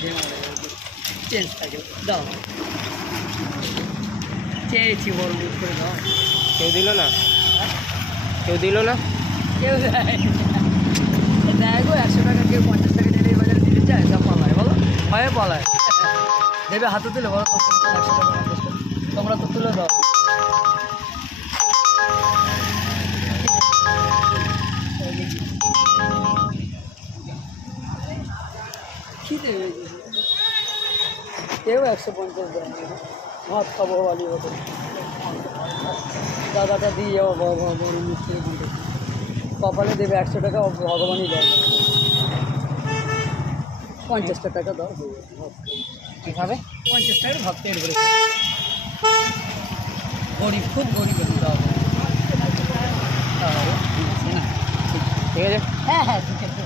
খেয়ে মারা চেঞ্জ থাকে দাও চেয়েছি বড় মুখ করে দাও কেউ দিল না কেউ দিল না কেউ দেখো 100 টাকা কেউ 50 টাকা নিলে এই বাজারে দিতে চায় সব পালায় বলো ভয়ে পালায় দেবে হাতে তুলে বলো 100 টাকা 50 টাকা তোমরা তো তুলে দাও কি দেবে কেউ 150 দেয় ভাত খাবো বালি হতো দাদাটা দিয়ে যাবো বড় মিস্ত্রি কিন্তু কপালে দেবে 100 টাকা ভগবানই দেয় 50 টাকা দাও কী খাবে 50 টাকার ভাত পেট ভরে গরিব খুব গরিব দাও না ঠিক আছে হ্যাঁ ঠিক আছে